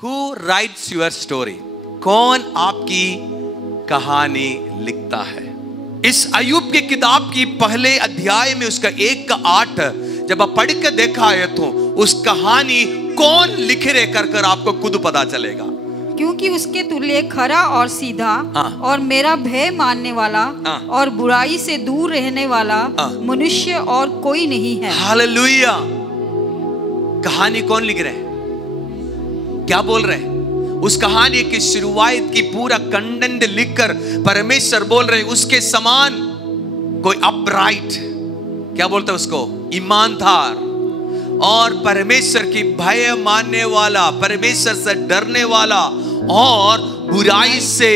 Who writes your story? कौन आपकी कहानी लिखता है? इस अय्यूब की किताब की पहले अध्याय में उसका 1:8 जब आप पढ़ के देखा है तो उस कहानी कौन लिख रहे कर आपको खुद पता चलेगा। क्योंकि उसके तुल्य खरा और सीधा और मेरा भय मानने वाला और बुराई से दूर रहने वाला मनुष्य और कोई नहीं है। हालेलुया। कहानी कौन लिख रहे हैं? क्या बोल रहे हैं? उस कहानी की शुरुआत की पूरा कंटेंट लिखकर परमेश्वर बोल रहे उसके समान कोई अपराइट, क्या बोलते हैं उसको, ईमानदार और परमेश्वर की भय मानने वाला, परमेश्वर से डरने वाला और बुराई से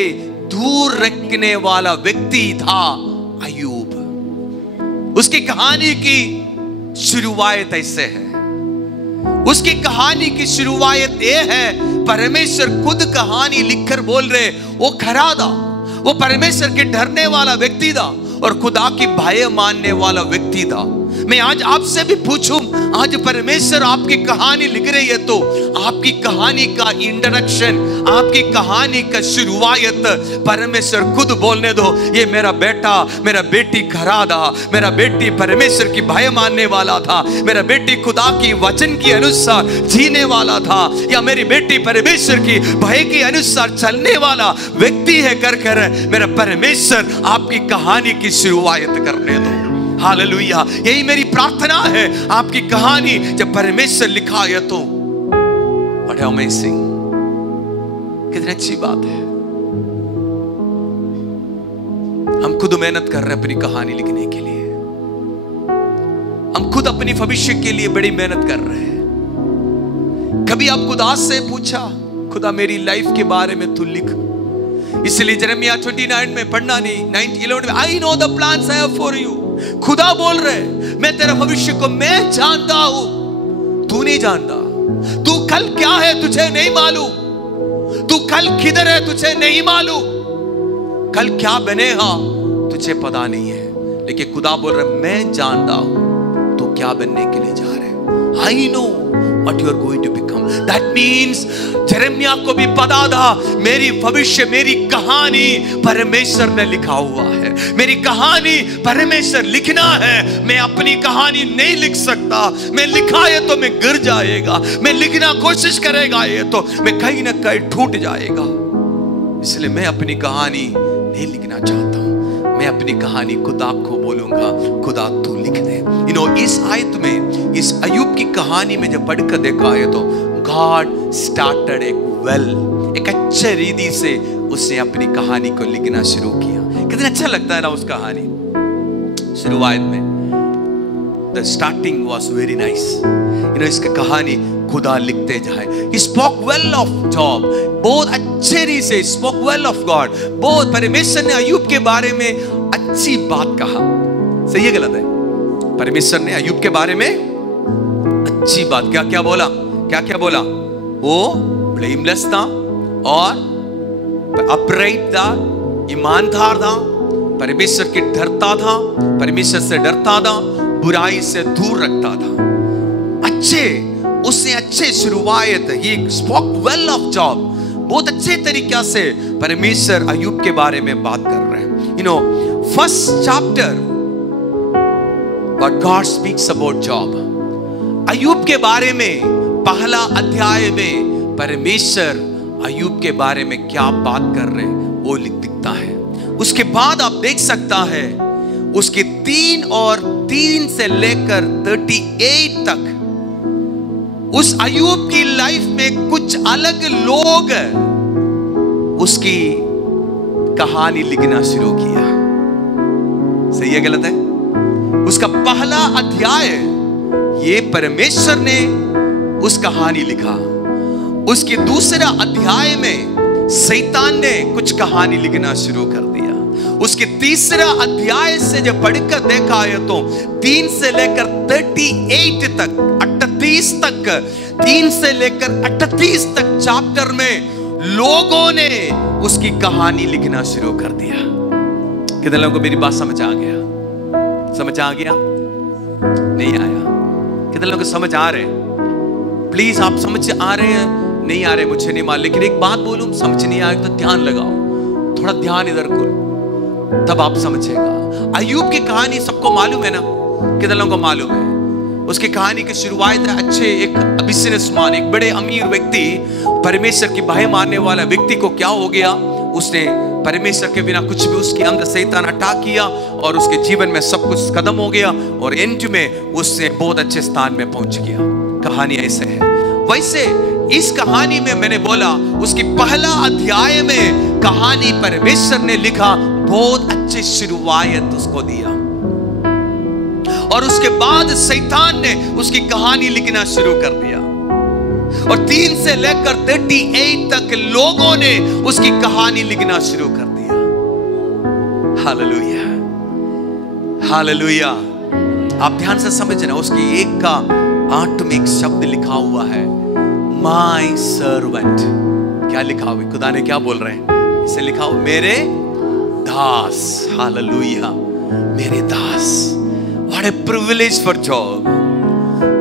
दूर रखने वाला व्यक्ति था अय्यूब। उसकी कहानी की शुरुआत ऐसे है। उसकी कहानी की शुरुआत ये है, परमेश्वर खुद कहानी लिखकर बोल रहे वो खरा था, वो परमेश्वर के डरने वाला व्यक्ति था और खुदा की भय मानने वाला व्यक्ति था। मैं आज आपसे भी पूछूं, आज परमेश्वर आपकी कहानी लिख रही है तो आपकी कहानी का इंट्रोडक्शन, आपकी कहानी का शुरुआत परमेश्वर खुद बोलने दो। ये मेरा बेटा, मेरा बेटी खरा था, मेरा बेटी परमेश्वर की भय मानने वाला था, मेरा बेटी खुदा की वचन के अनुसार जीने वाला था, या मेरी बेटी परमेश्वर की भय के अनुसार चलने वाला व्यक्ति है कर मेरा परमेश्वर आपकी कहानी की शुरुआत करने दो। हालेलुया। यही मेरी प्रार्थना है, आपकी कहानी जब परमेश्वर लिखा है तो व्हाट अमेजिंग, कितनी अच्छी बात है। हम खुद मेहनत कर रहे हैं अपनी कहानी लिखने के लिए, हम खुद अपनी भविष्य के लिए बड़ी मेहनत कर रहे हैं। कभी आप खुदा से पूछा, खुदा मेरी लाइफ के बारे में तू लिख। इसलिए यिर्मयाह 29 में पढ़ना नहीं, 9:11 में, I know the plans I have for you. खुदा बोल रहे मैं तेरा भविष्य को मैं जानता हूं, तू नहीं जानता। तू कल क्या है तुझे नहीं मालूम, तू कल किधर है तुझे नहीं मालूम, कल क्या बनेगा तुझे पता नहीं है। लेकिन खुदा बोल रहा मैं जानता हूं तू क्या बनने के लिए जा रहे है। I know what you are going to become. That means यिर्मयाह को भी पता था मेरी भविष्य, मेरी कहानी परमेश्वर ने लिखा हुआ है, मेरी कहानी परमेश्वर लिखना है। मैं अपनी कहानी नहीं लिख सकता, मैं लिखा है तो मैं गिर जाएगा, मैं लिखना कोशिश करेगा ये तो मैं कहीं ना कहीं टूट जाएगा। इसलिए मैं अपनी कहानी नहीं लिखना चाहता हूं, मैं अपनी कहानी खुदा को बोलूंगा, खुदा तू लिख दे। इस आयत में, इस अय्यूब की कहानी में जब पढ़कर देखा है तो गॉड स्टार्टेड एक वेल, एक अच्छे रीति से उसने अपनी कहानी को लिखना शुरू किया। कितना अच्छा लगता है ना उस कहानी। शुरुआत में the starting was very nice. इसकी कहानी खुदा लिखते जाए। He spoke well of Job, बहुत अच्छे रीति से spoke well of God, बहुत परमेश्वर ने अय्यूब के बारे में अच्छी बात कहा। सही है गलत है? परमेश्वर ने अय्यूब के बारे में अच्छी बात क्या क्या बोला, क्या क्या बोला? वो ब्लेमलेस था और अपराइट था, ईमानदार था, परमेश्वर के डरता था, परमेश्वर से डरता था, बुराई से दूर रखता था। अच्छे, उसने अच्छे शुरुआत, he spoke well of Job, बहुत अच्छे तरीके से परमेश्वर अय्यूब के बारे में बात कर रहे हैं। First chapter But God speaks about Job. अय्यूब के बारे में पहला अध्याय में परमेश्वर अय्यूब के बारे में क्या बात कर रहे हैं वो दिखता है। उसके बाद आप देख सकता है उसके 3 से लेकर 38 तक उस अय्यूब की लाइफ में कुछ अलग लोग उसकी कहानी लिखना शुरू किया। सही है गलत है? उसका पहला अध्याय ये परमेश्वर ने उस कहानी लिखा। उसके दूसरा अध्याय में शैतान ने कुछ कहानी लिखना शुरू कर दिया। उसके तीसरा अध्याय से जब पढ़कर देखा है तो 3 से लेकर 38 तक, 38 तक, 3 से लेकर 38 तक चैप्टर में लोगों ने उसकी कहानी लिखना शुरू कर दिया। कितने लोगों को मेरी बात समझ आ गया? समझ आ गया? नहीं आया? कितने लोगों को समझ आ रहे हैं? प्लीज आप समझ आ रहे हैं नहीं आ रहे, मुझे नहीं मालूम, लेकिन एक बात बोलूं, समझ नहीं आए तो ध्यान लगाओ, थोड़ा ध्यान इधर को, तब आप समझेगा। अय्यूब की कहानी सबको मालूम है ना? कितने लोगों को मालूम है? उसकी कहानी की शुरुआत है अच्छे एक बिजनेसमैन, एक बड़े अमीर व्यक्ति, परमेश्वर की भय मानने वाला व्यक्ति को क्या हो गया, उसने परमेश्वर के बिना कुछ भी, उसके अंदर शैतान अटैक किया और उसके जीवन में सब कुछ खत्म हो गया और एंड में उससे बहुत अच्छे स्थान में पहुंच गया। कहानी ऐसे है। वैसे इस कहानी में मैंने बोला, उसकी पहला अध्याय में कहानी परमेश्वर ने लिखा, बहुत अच्छी शुरुआत उसको दिया और उसके बाद शैतान ने उसकी कहानी लिखना शुरू कर दिया और 3 से लेकर 38 तक लोगों ने उसकी कहानी लिखना शुरू कर दिया। Hallelujah, hallelujah. आप ध्यान से समझना, उसकी एक का 8 में एक शब्द लिखा हुआ है, माई सर्वेंट। क्या लिखा हुआ? खुदा ने क्या बोल रहे हैं? इसे लिखा हुआ, मेरे दास। हालेलुया, मेरे दास। What a privilege for Job.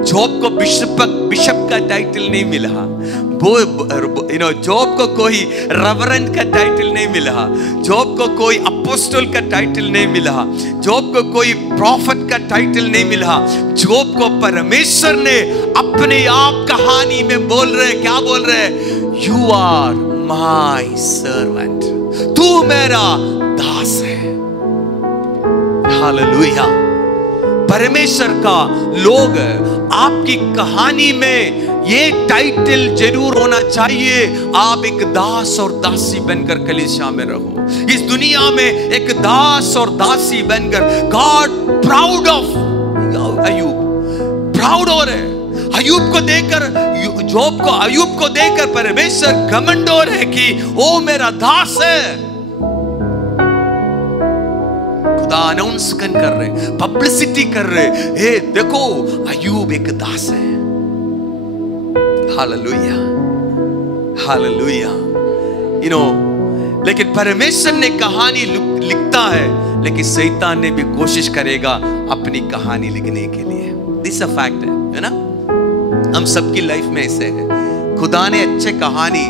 Job को बिशप का टाइटल नहीं मिला, जॉब को कोई रेवरेंड का टाइटल नहीं मिला, जॉब को कोई अपोस्टल का टाइटल नहीं मिला, जॉब को कोई प्रॉफिट का टाइटल नहीं मिला। जॉब को परमेश्वर ने अपने आप कहानी में बोल रहे, क्या बोल रहे? यू आर माई सर्वेंट, तू मेरा दास है। हालेलुया। परमेश्वर का लोग, आपकी कहानी में ये टाइटल जरूर होना चाहिए, आप एक दास और दासी बनकर कलीसिया में रहो। इस दुनिया में एक दास और दासी बनकर god proud of Ayyub, proud हो रहे। अय्यूब को देखकर, जॉब को, अय्यूब को देखकर परमेश्वर घमंड हो रहे कि वो मेरा दास है। अनाउंस कर रहे, पब्लिसिटी कर रहे, हे देखो अय्यूब एक दास है। Hallelujah, hallelujah. लेकिन परमेश्वर ने कहानी लिखता है, लेकिन शैतान ने भी कोशिश करेगा अपनी कहानी लिखने के लिए। दिस अ फैक्ट है ना? हम सबकी लाइफ में ऐसे है। खुदा ने अच्छे कहानी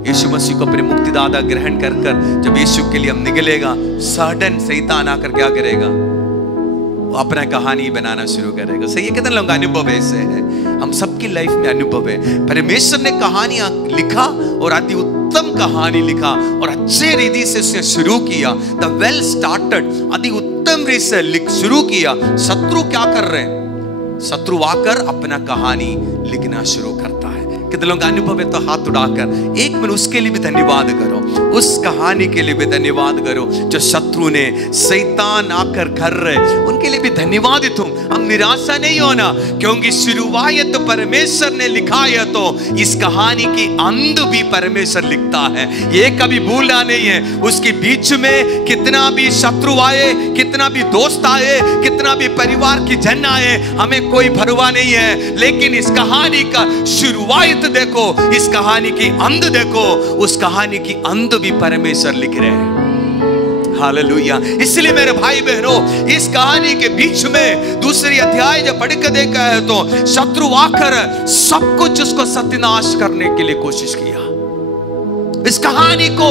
यीशु मसीह को अपने मुक्तिदाता ग्रहण कर जब यीशु के लिए हम निकलेगा, सडन शैतान आकर क्या करेगा? वो अपना कहानी बनाना शुरू करेगा। सही है? कितने लोग अनुभव ऐसे है? हम सबकी लाइफ में अनुभव है। परमेश्वर ने कहानियां लिखा और अति उत्तम कहानी लिखा और अच्छे रीति से उसने शुरू किया। द वेल स्टार्टेड, अति उत्तम रीति से शुरू किया। शत्रु क्या कर रहे हैं? शत्रु आकर अपना कहानी लिखना शुरू करता है। कितने लोग अनुभव है? तो हाथ उठाकर एक मिनट उसके लिए भी धन्यवाद करो, उस कहानी के लिए भी धन्यवाद करो जो शत्रु ने, शैतान आकर कर रहे, उनके लिए भी धन्यवाद तुम। हम निराशा नहीं होना, क्योंकि शुरुआत तो परमेश्वर ने लिखा है, तो इस कहानी की अंत भी परमेश्वर लिखता है। ये कभी भूलना नहीं है। उसके बीच में कितना भी शत्रु आए, कितना भी दोस्त आए, कितना भी परिवार की जन आए, हमें कोई परवाह नहीं है। लेकिन इस कहानी का शुरुआत देखो, इस कहानी की अंत देखो, उस कहानी की अंत भी परमेश्वर लिख रहे हैं। हालेलुया। इसलिए मेरे भाई बहनों, इस कहानी के बीच में दूसरी अध्याय जब पढ़ के देखा है तो शत्रु आकर सब कुछ उसको सत्यानाश करने के लिए कोशिश किया। इस कहानी को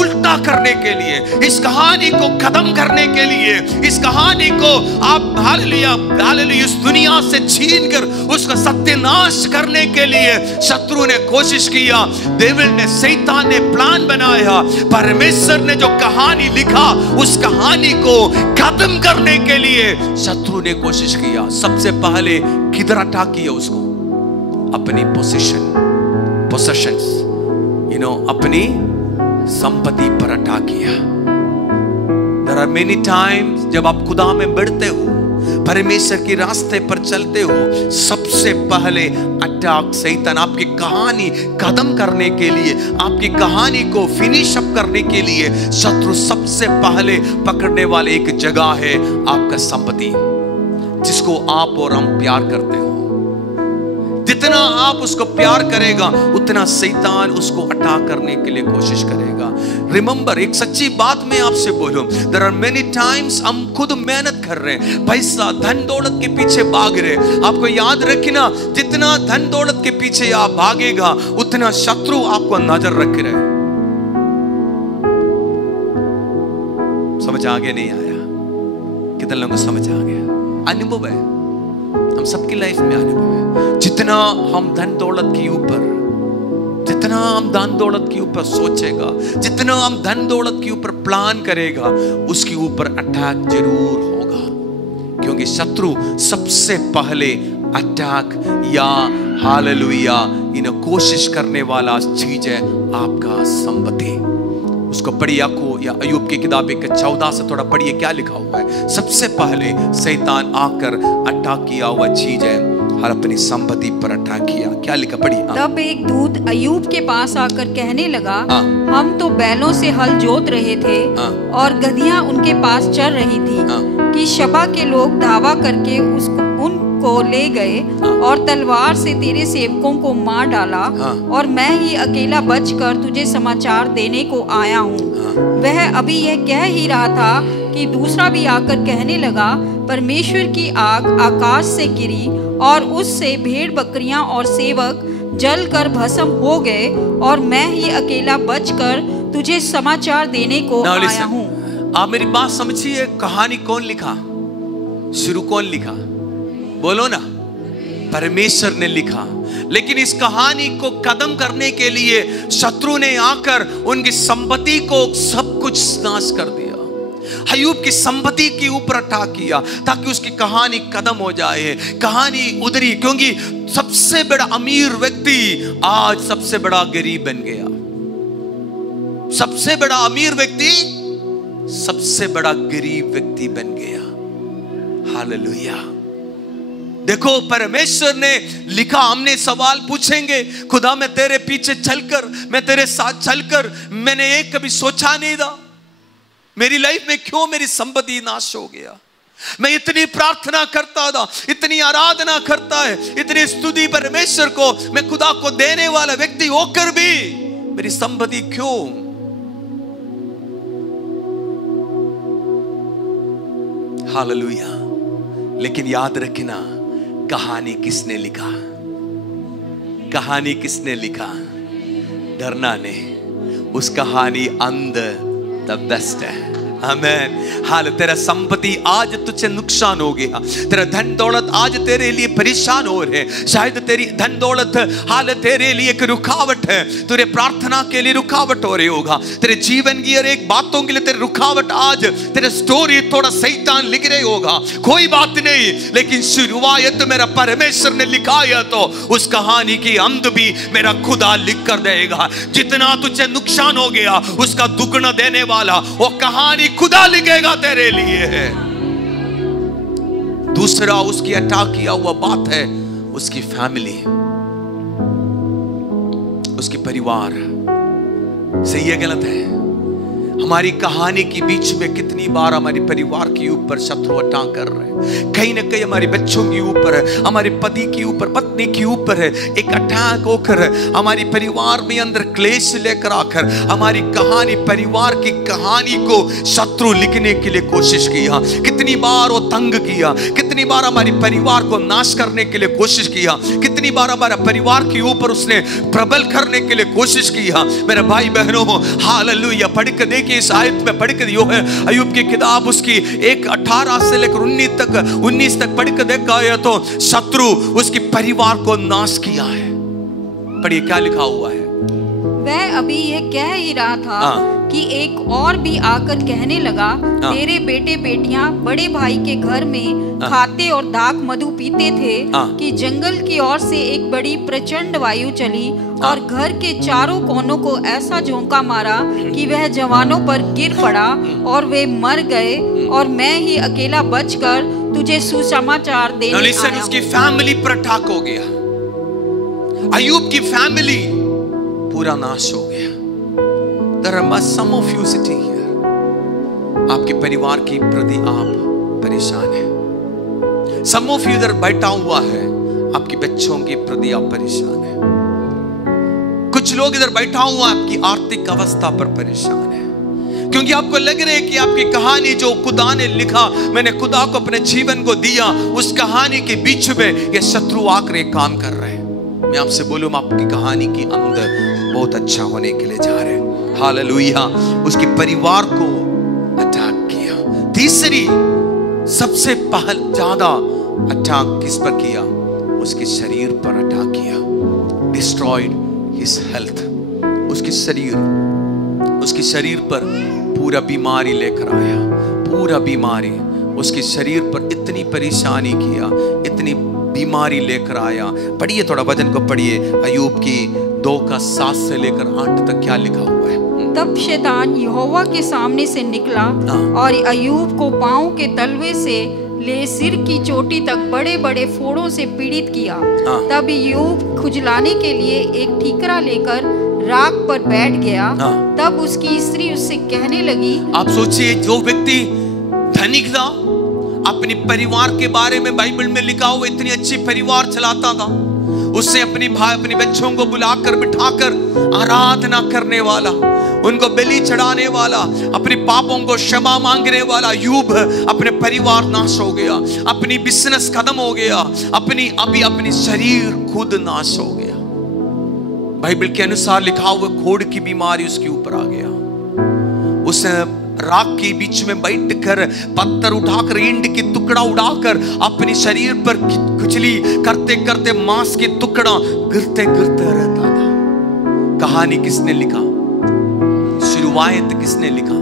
उल्टा करने के लिए, इस कहानी को खत्म करने के लिए, इस कहानी को आप हालेलुया हालेलुया इस दुनिया से छीन कर उसका सत्यानाश करने के लिए शत्रु ने कोशिश किया। डेविल ने, शैतान ने प्लान बनाया। परमेश्वर ने जो कहानी लिखा, उस कहानी को खत्म करने के लिए शत्रु ने कोशिश किया। सबसे पहले किधर अटैक किया? उसको अपनी पोसेशंस, अपनी संपत्ति पर अटैक किया। There are many times जब आप खुदा में बढ़ते हो, परमेश्वर के रास्ते पर चलते हो, सबसे पहले अटैक शैतान आपकी कहानी खत्म करने के लिए, आपकी कहानी को फिनिश अप करने के लिए शत्रु सबसे पहले पकड़ने वाले एक जगह है आपका संपत्ति, जिसको आप और हम प्यार करते हो। जितना आप उसको प्यार करेगा उतना शैतान उसको अटैक करने के लिए कोशिश करेगा। रिमेंबर, एक सच्ची बात मैं आपसे बोलूं, देयर आर मेनी टाइम्स हम खुद मेहनत कर रहे हैं, पैसा धन दौलत के पीछे भाग रहे। आपको याद रखना, जितना धन दौलत के पीछे आप भागेगा उतना शत्रु आपको नजर रख रहे। समझ आ गया? नहीं आया? कितने लोगों को समझ आ गया? अनुभव है, हम सबकी लाइफ में अनुभव है। जितना हम धन दौलत के ऊपर, जितना हम धन दौलत के ऊपर सोचेगा, जितना हम धन दौलत के ऊपर प्लान करेगा, उसके ऊपर अटैक जरूर होगा। क्योंकि शत्रु सबसे पहले अटैक या हालेलुया कोशिश करने वाला चीज है आपका संपत्ति। उसको पढ़िए, आपको या अय्यूब की किताब 14 से थोड़ा पढ़िए, क्या लिखा हुआ है। सबसे पहले शैतान आकर अटैक किया हुआ चीज है हर अपनी संपत्ति पर अटैक किया। क्या लिखा? पढ़िए। तब एक दूत अय्यूब के पास आकर कहने लगा, हम तो बैलों से हल जोत रहे थे और गधियां उनके पास चर रही थी कि शबा के लोग धावा करके उनको ले गए और तलवार से तेरे सेवकों को मार डाला, और मैं ही अकेला बचकर तुझे समाचार देने को आया हूँ। वह अभी यह कह ही रहा था कि दूसरा भी आकर कहने लगा, परमेश्वर की आग आकाश से गिरी और उससे भेड़ बकरियां और सेवक जल कर भस्म हो गए, और मैं ही अकेला बचकर तुझे समाचार देने को आया हूँ। आप मेरी बात समझिए, कहानी कौन लिखा? शुरू कौन लिखा? बोलो ना। परमेश्वर ने लिखा। लेकिन इस कहानी को खत्म करने के लिए शत्रु ने आकर उनकी संपत्ति को सब कुछ नाश कर दिया। अय्यूब की संपत्ति के ऊपर अटैक किया ताकि उसकी कहानी खत्म हो जाए। कहानी उधरी, क्योंकि सबसे बड़ा अमीर व्यक्ति आज सबसे बड़ा गरीब बन गया। सबसे बड़ा अमीर व्यक्ति सबसे बड़ा गरीब व्यक्ति बन गया। हालेलुया। देखो, परमेश्वर ने लिखा। हमने सवाल पूछेंगे, खुदा मैं तेरे पीछे चलकर, मैं तेरे साथ चलकर, मैंने एक कभी सोचा नहीं था मेरी लाइफ में क्यों मेरी संपत्ति नाश हो गया। मैं इतनी प्रार्थना करता था, इतनी आराधना करता है, इतनी स्तुति परमेश्वर को मैं खुदा को देने वाला व्यक्ति होकर भी मेरी संपत्ति क्यों। हालेलुया। लेकिन याद रखना, कहानी किसने लिखा? कहानी किसने लिखा? डरना नहीं। उस कहानी अंदर द बेस्ट है। आमेन। हाल तेरा संपत्ति आज तुझसे नुकसान हो गया, तेरा धन दौलत आज तेरे लिए परेशान हो रहे, शायद तेरी धन दौलत हाल तेरे लिए एक रुकावट है, तेरे प्रार्थना के लिए रुकावट हो रही होगा, तेरे जीवन की हर एक बातों के लिए तेरी रुकावट, आज तेरे स्टोरी थोड़ा शैतान लिख रहे होगा। कोई बात नहीं, लेकिन शुरुआत मेरा परमेश्वर ने लिखा है तो उस कहानी की अंत भी मेरा खुदा लिख कर देगा। जितना तुझे नुकसान हो गया उसका दुगना देने वाला वो कहानी खुदा लिखेगा तेरे लिए है। दूसरा उसकी अटैक किया हुआ बात है उसकी फैमिली, उसकी परिवार। सही है गलत है? हमारी कहानी के बीच में कितनी बार हमारे परिवार के ऊपर शत्रु अटैक कर रहे हैं। कहीं ना कहीं हमारे बच्चों के ऊपर है, हमारे पति के ऊपर, पत्नी के ऊपर है, एक अटैक होकर हमारी परिवार में अंदर क्लेश लेकर आकर हमारी कहानी, परिवार की कहानी को शत्रु लिखने के लिए कोशिश किया। कितनी बार वो तंग किया, कितनी बार हमारे परिवार को नाश करने के लिए कोशिश किया, कितनी बार हमारा परिवार के ऊपर उसने प्रबल करने के लिए कोशिश किया। मेरे भाई बहनों, हालेलुया, पढ़ के देखिए इस आयत में, पढ़ के दियो है अय्यूब की किताब उसकी 18 से लेकर 19 तक पढ़ के देखा है तो शत्रु उसकी परिवार को नाश किया है। पढ़िए क्या लिखा हुआ है। वह अभी यह कह ही रहा था कि एक और भी आकर कहने लगा, तेरे बेटे बेटियां बड़े भाई के घर में खाते और दाख मधु पीते थे कि जंगल की ओर से एक बड़ी प्रचंड वायु चली और घर के चारों कोनों को ऐसा झोंका मारा कि वह जवानों पर गिर पड़ा और वे मर गए, और मैं ही अकेला बचकर तुझे सुसमाचार देने आया हूं। उसकी फैमिली पर अटैक हो गया, अय्यूब की फैमिली पूरा नाश हो गया। There are some of you sitting here, आपके परिवार के प्रति आप परेशान हैं। Some of you इधर बैठा हुआ है, आपके बच्चों के प्रति आप परेशान हैं। कुछ लोग इधर बैठा हुआ आपकी आर्थिक अवस्था पर परेशान है, क्योंकि आपको लग रहा है कि आपकी कहानी जो खुदा ने लिखा, मैंने खुदा को अपने जीवन को दिया, उस कहानी के बीच में ये शत्रु आकर काम कर रहे हैं। मैं आपसे बोलूं, आपकी कहानी की अंदर बहुत अच्छा होने के लिए जा रहे हैं। हालेलुया। उसके परिवार को अटैक किया। तीसरी सबसे पहले ज्यादा अटैक किस पर किया? उसके शरीर पर अटैक किया। Destroyed his health. उसके शरीर पर पूरा बीमारी लेकर आया, पूरा बीमारी उसके शरीर पर इतनी परेशानी किया, इतनी बीमारी लेकर आया। पढ़िए, थोड़ा वचन को पढ़िए, अय्यूब की 2:7 से लेकर 8 तक क्या लिखा हुआ है। तब शैतान यहोवा के सामने से निकला और अय्यूब को पांव के तलवे से ले सिर की चोटी तक बड़े बड़े फोड़ों से पीड़ित किया। तब अय्यूब खुजलाने के लिए एक ठीकरा लेकर राख पर बैठ गया। तब उसकी स्त्री उससे कहने लगी। आप सोचिए, जो व्यक्ति धनिक था, अपने परिवार के बारे में बाइबल में लिखा हुआ इतनी अच्छी परिवार चलाता था, उससे अपने बच्चों को बुलाकर बिठाकर आराधना करने वाला, उनको बलि चढ़ाने वाला, अपने पापों को क्षमा मांगने वाला अय्यूब, अपने परिवार नाश हो गया, अपनी बिजनेस खत्म हो गया, अपनी शरीर खुद नाश हो गया। बाइबल के अनुसार लिखा हुआ घोड़ की बीमारी उसके ऊपर आ गया। उस राख के बीच में बैठकर पत्थर उठाकर, ईंट की टुकड़ा उड़ाकर अपने शरीर पर खुजली करते करते मांस के टुकड़ा गिरते गिरते रहता था। कहानी किसने लिखा? शुरुआत किसने लिखा?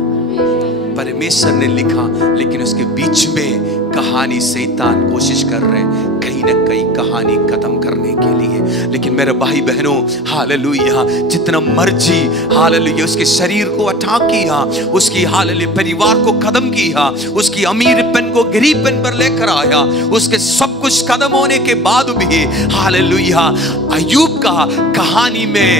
परमेश्वर ने लिखा। लेकिन उसके बीच में कहानी शैतान कोशिश कर रहे हैं कहीं ना कहीं कहानी खत्म करने के लिए। लेकिन मेरे भाई बहनों, हालेलुया, जितना मर्जी हालेलुया उसके शरीर को अटैक किया, उसकी हालेलुया परिवार को खत्म किया, उसकी अमीरपन को गरीबपन पर लेकर आया, उसके सब कुछ खत्म होने के बाद भी हालेलुया अय्यूब का कहानी में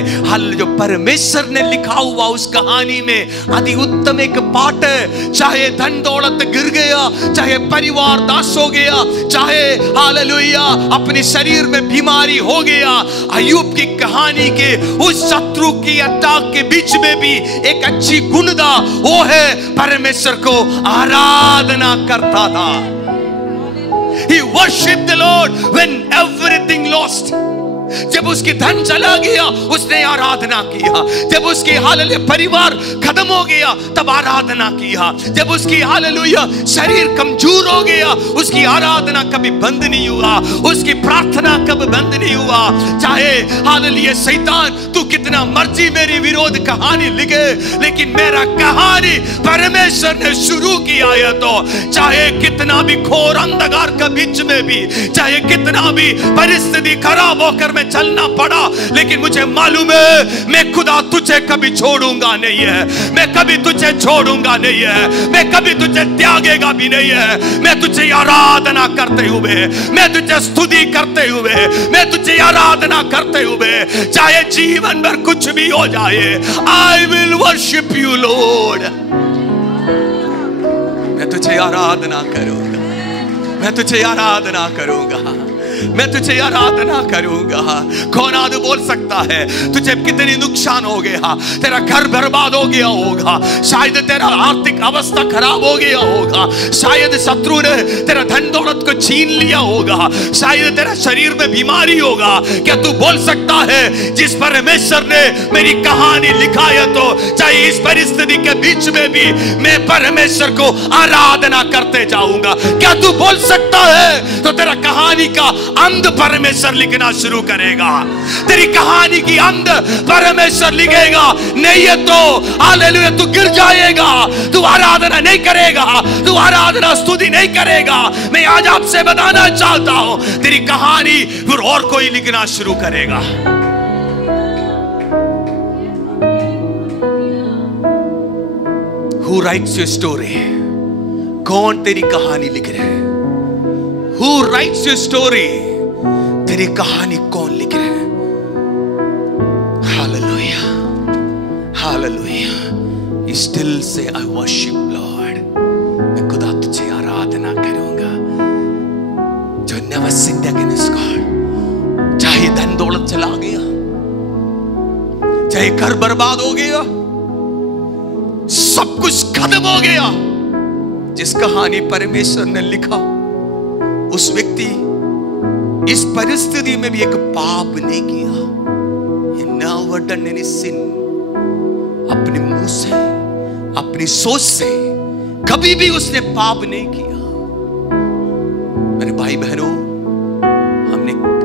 जो परमेश्वर ने लिखा हुआ उस कहानी में अति उत्तम एक पाठ है। चाहे धन दौलत गिर गया, चाहे परिवार नाश हो गया, चाहे हालेलुया अपने शरीर में बीमारी हो गया, अय्यूब की कहानी के उस शत्रु की अटैक के बीच में भी एक अच्छी गुण था, वो है परमेश्वर को आराधना करता था। He worshipped the Lord when everything lost. जब उसकी धन चला गया उसने आराधना किया, जब उसकी हालेलुया परिवार खत्म हो गया तब आराधना किया, जब उसकी हालेलुया शरीर कमजोर हो गया उसकी आराधना कभी बंद नहीं हुआ, उसकी प्रार्थना कभी बंद नहीं हुआ। चाहे हालेलुया शैतान तू कितना मर्जी मेरी विरोध कहानी लिखे, लेकिन मेरा कहानी परमेश्वर ने शुरू किया है, तो चाहे कितना भी घोर अंधकार के बीच में भी, चाहे कितना भी परिस्थिति खराब होकर चलना पड़ा, लेकिन मुझे मालूम है मैं खुदा तुझे कभी छोड़ूंगा नहीं है, मैं कभी तुझे छोड़ूंगा नहीं है, मैं कभी तुझे त्यागेगा भी नहीं है। मैं तुझे आराधना करते हुए, मैं तुझे स्तुति करते हुए, मैं तुझे आराधना करते हुए, चाहे जीवन भर कुछ भी हो जाए, I will worship you Lord. मैं तुझे आराधना करूंगा, मैं तुझे आराधना करूंगा, मैं तुझे आराधना करूंगा। कौन आदमी बोल सकता है तुझे कितनी नुकसान हो गया, तेरा घर बर्बाद हो गया होगा, शायद तेरा आर्थिक अवस्था खराब हो गया होगा, शायद शत्रु ने तेरा धन दौलत को छीन लिया होगा, शायद तेरा शरीर में बीमारी होगा। क्या तू बोल सकता है जिस परमेश्वर ने मेरी कहानी लिखा है, तो चाहे इस परिस्थिति के बीच में भी मैं परमेश्वर को आराधना करते जाऊंगा? क्या तू बोल सकता है? तो तेरा कहानी का अंत परमेश्वर लिखना शुरू करेगा, तेरी कहानी की अंत परमेश्वर लिखेगा। नहीं है तो हालेलुया तू गिर जाएगा, तू आराधना नहीं करेगा, तू आराधना स्तुति नहीं करेगा। मैं आज आपसे बताना चाहता हूं तेरी कहानी फिर और कोई लिखना शुरू करेगा। Who writes your story? कौन तेरी कहानी लिख रहे हैं? Who writes your story? तेरी कहानी कौन लिख रहे हैं? Hallelujah, Hallelujah. You still say I worship Lord. मैं खुदा तुझे आराधना करूंगा। जो never sinned against God, दौलत चला गया, चाहे घर बर्बाद हो गया, सब कुछ खत्म हो गया, जिस कहानी परमेश्वर ने लिखा, उस व्यक्ति इस परिस्थिति में भी एक पाप नहीं किया। He never done any sin। अपने मुंह से, अपनी सोच से कभी भी उसने पाप नहीं किया। मेरे भाई बहनों,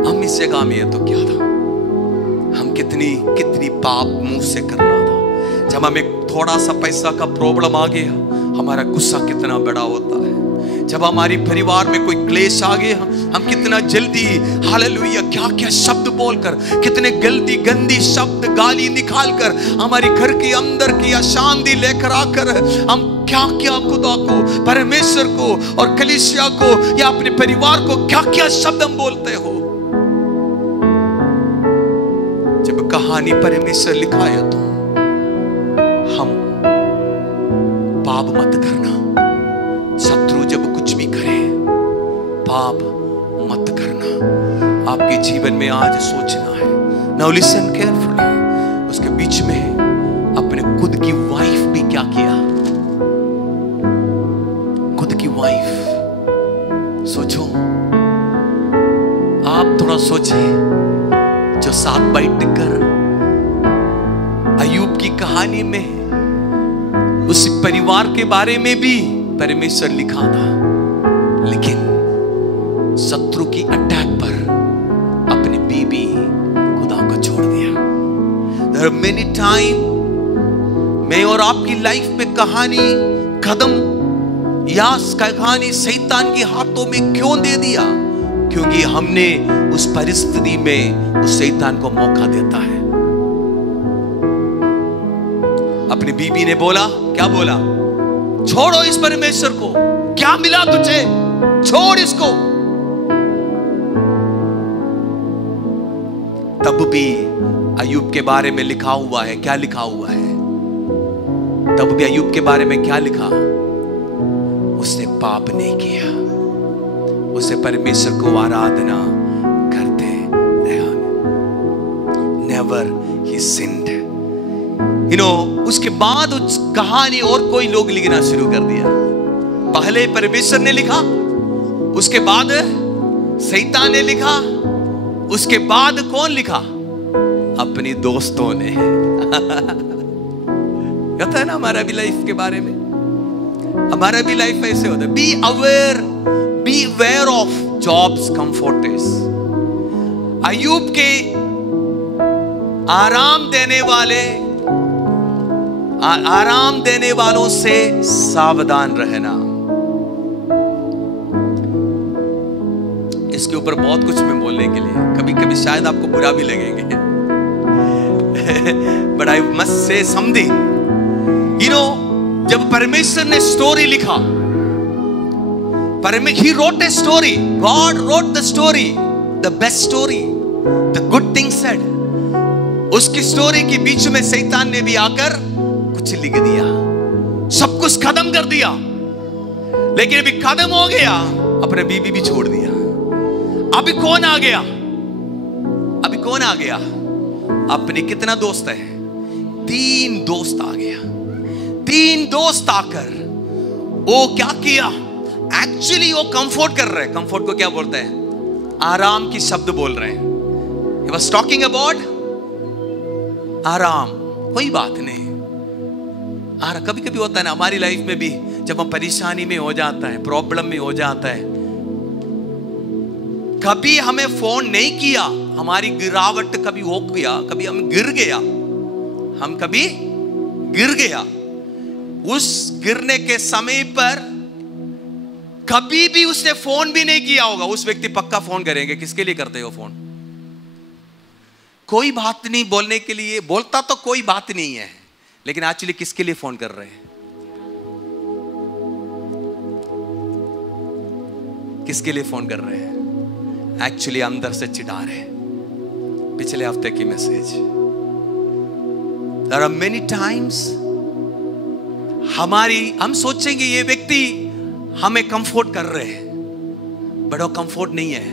हम इस जगह में है तो क्या था, हम कितनी पाप मुंह से करना था। जब हमें थोड़ा सा पैसा का प्रॉब्लम आ गया, हमारा गुस्सा कितना बड़ा होता है। जब हमारी परिवार में कोई क्लेश आ गया, हम कितना जल्दी हालेलुया क्या क्या शब्द बोलकर, कितने गंदी शब्द गाली निकालकर हमारी घर के अंदर की अशांति लेकर आकर हम क्या क्या खुदा को, परमेश्वर को और कलीसिया को या अपने परिवार को क्या क्या शब्द हम बोलते हो। जब कहानी परमेश्वर लिखा है तो हम पाप मत करना। शत्रु जब कुछ भी करे, पाप मत करना। आपके जीवन में आज सोचना है। Now listen carefully. उसके बीच में अपने खुद की वाइफ भी क्या किया, खुद की वाइफ। सोचो, आप थोड़ा सोचिए। जो साथ बैठकर अय्यूब की कहानी में उस परिवार के बारे में भी परमेश्वर लिखा था, लेकिन शत्रु की अटैक पर अपनी बीबी खुदा को छोड़ दिया। There are many times मैं और आपकी लाइफ में कहानी कदम या कहानी शैतान के हाथों में क्यों दे दिया? क्योंकि हमने उस परिस्थिति में उस शैतान को मौका देता है। अपनी बीबी ने बोला, क्या बोला? छोड़ो इस परमेश्वर को, क्या मिला तुझे, छोड़ इसको। तब भी अय्यूब के बारे में लिखा हुआ है, क्या लिखा हुआ है? तब भी अय्यूब के बारे में क्या लिखा? उसने पाप नहीं किया, उसे परमेश्वर को आराधना करते रहा। Never he sinned. उसके बाद उस कहानी और कोई लोग लिखना शुरू कर दिया। पहले परमेश्वर ने लिखा, उसके बाद शैतान ने लिखा, उसके बाद कौन लिखा? अपनी दोस्तों ने। कहता है ना, हमारा भी लाइफ के बारे में, हमारा भी लाइफ ऐसे होता है। Be aware of Job's comforts. अय्यूब के आराम देने वालों से सावधान रहना। इसके ऊपर बहुत कुछ मैं बोलने के लिए, कभी कभी शायद आपको बुरा भी लगेंगे, but I must say something. जब परमेश्वर ने स्टोरी लिखा, He wrote a story. God wrote the story, the best story, the good thing said. उसकी स्टोरी के बीच में शैतान ने भी आकर कुछ लिख दिया, सब कुछ खत्म कर दिया। लेकिन अभी खत्म हो गया, अपने बीबी भी छोड़ दिया। अभी कौन आ गया? अभी कौन आ गया? अपने कितना दोस्त है? 3 दोस्त आ गया। 3 दोस्त आकर वो क्या किया? एक्चुअली वो कंफर्ट कर रहे हैं। कंफर्ट को क्या बोलते हैं? आराम की शब्द बोल रहे हैं। He was talking about आराम। कोई बात नहीं। कभी कभी होता है ना हमारी लाइफ में भी, जब हम परेशानी में हो जाता है, प्रॉब्लम में हो जाता है, कभी हमें फोन नहीं किया, हमारी गिरावट कभी हो गया, कभी हम गिर गया, उस गिरने के समय पर कभी भी उसने फोन भी नहीं किया होगा। उस व्यक्ति पक्का फोन करेंगे, किसके लिए करते हो फोन? कोई बात नहीं बोलने के लिए, बोलता तो कोई बात नहीं है, लेकिन एक्चुअली किसके लिए फोन कर रहे हैं? किसके लिए फोन कर रहे हैं? एक्चुअली अंदर से चिढ़ा रहे। पिछले हफ्ते की message, There are many times हम सोचेंगे ये व्यक्ति हमें कंफर्ट कर रहे हैं, बट वो कंफर्ट नहीं है,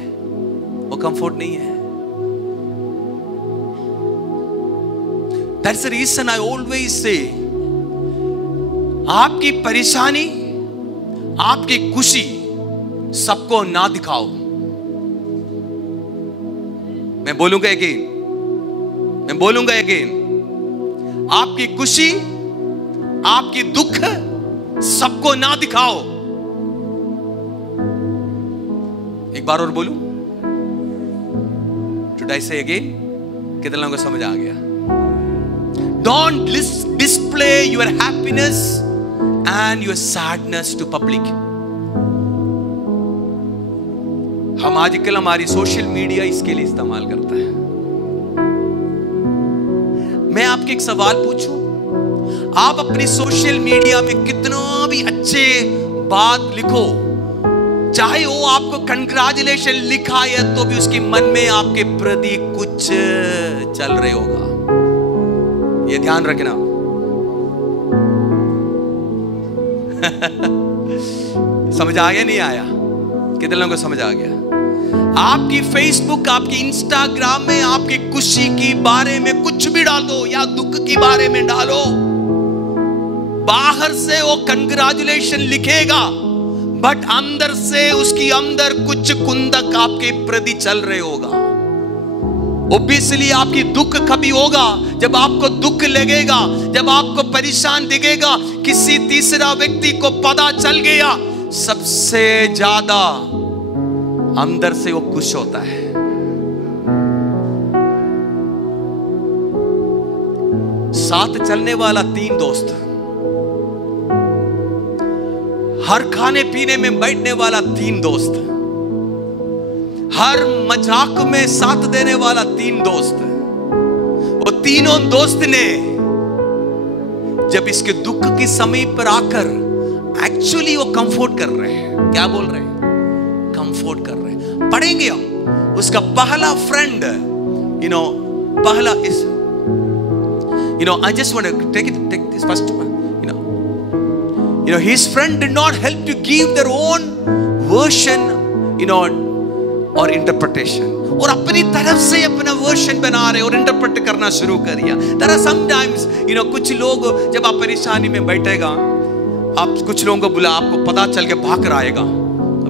वो कंफर्ट नहीं है। That's the reason I always say, आपकी परेशानी, आपकी खुशी सबको ना दिखाओ। मैं बोलूंगा अगेन, आपकी खुशी, आपकी दुख सबको ना दिखाओ। एक बार और बोलूं? Should I say again? कितने लोगों को समझ आ गया? Don't display your happiness and your sadness to public. हम आजकल हमारी सोशल मीडिया इसके लिए इस्तेमाल करता है। मैं आपके एक सवाल पूछूं, आप अपनी सोशल मीडिया में कितना भी अच्छे बात लिखो, चाहे वो आपको कंग्रेचुलेशन लिखा है तो भी उसके मन में आपके प्रति कुछ चल रहे होगा। ये ध्यान रखना। समझ आ गया? नहीं आया? कितने लोगों को समझ आ गया? आपकी फेसबुक, आपकी इंस्टाग्राम में आपकी खुशी के बारे में कुछ भी डाल दो या दुख के बारे में डालो, बाहर से वो कंग्रेचुलेशन लिखेगा, बट अंदर से उसकी अंदर कुछ कुंदक आपके प्रति चल रहे होगा। ओब्वियसली आपकी दुख कभी होगा जब आपको दुख लगेगा, जब आपको परेशान दिखेगा, किसी तीसरा व्यक्ति को पता चल गया, सबसे ज्यादा अंदर से वो खुश होता है। साथ चलने वाला 3 दोस्त, हर खाने पीने में बैठने वाला 3 दोस्त, हर मजाक में साथ देने वाला 3 दोस्त, वो तीनों दोस्त ने जब इसके दुख के समय पर आकर एक्चुअली वो कंफर्ट कर रहे हैं। क्या बोल रहे हैं? कंफर्ट कर रहे हैं। पढ़ेंगे हम उसका पहला फ्रेंड, पहला इस, I just want to take this first one. His friend did not help to give their own version, और interpretation, और अपनी तरफ से अपना वर्शन बना रहे और इंटरप्रेट करना शुरू कर दिया। There are sometimes, कुछ लोग जब आप परेशानी में बैठेगा, आप कुछ लोगों को बुला, आपको पता चल के भाग कर आएगा।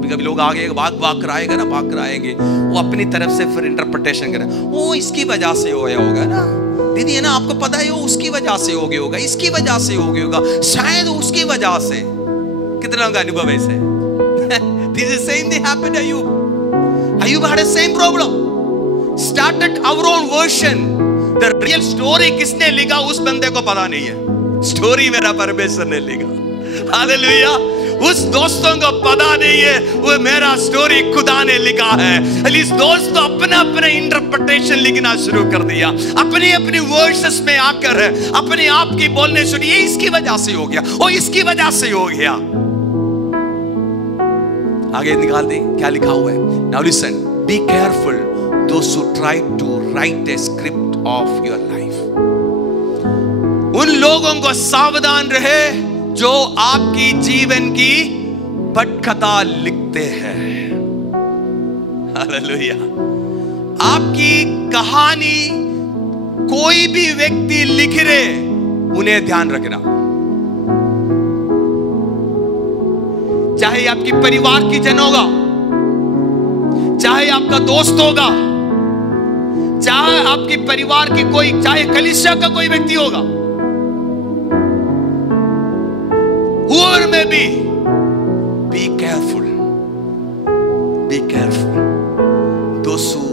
कभी लोग आगे भाग कर आएगा ना, भाग कर आएंगे, वो अपनी तरफ से फिर इंटरप्रिटेशन करें, वो इसकी वजह से हो गया होगा ना दीदी, है ना, आपको पता है वो उसकी वजह से हो गया होगा, इसकी वजह से हो गया होगा, शायद उसकी वजह से। कितने लोगों का अनुभव है इसे? This is same thing happened to Ayub. Ayub had the same problem. Started our own version. The real story किसने लिखा उस बंदे को पता नहीं है। स्टोरी मेरा परमेश्वर ने लिखा। हालेलुया। उस दोस्तों को पता नहीं है वो मेरा स्टोरी खुदा ने लिखा है। इस दोस्त अपना अपना इंटरप्रिटेशन लिखना शुरू कर दिया, अपनी अपनी वर्सेस में आकर अपने आप की बोलने शुरू, ये इसकी वजह से हो गया, वो इसकी वजह से हो गया। आगे निकाल दे क्या लिखा हुआ है। Now listen, be careful those who try to write a script of your life. उन लोगों को सावधान रहे जो आपकी जीवन की पटकथा लिखते हैं। हालेलुया। आपकी कहानी कोई भी व्यक्ति लिख रहे, उन्हें ध्यान रखना। चाहे आपकी परिवार की जन होगा, चाहे आपका दोस्त होगा, चाहे आपके परिवार की कोई, चाहे कलीसिया का कोई व्यक्ति होगा, whoever may be careful, those who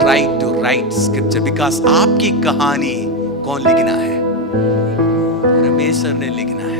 try to write scripture, because आपकी कहानी कौन लिखना है? परमेश्वर ने लिखना है।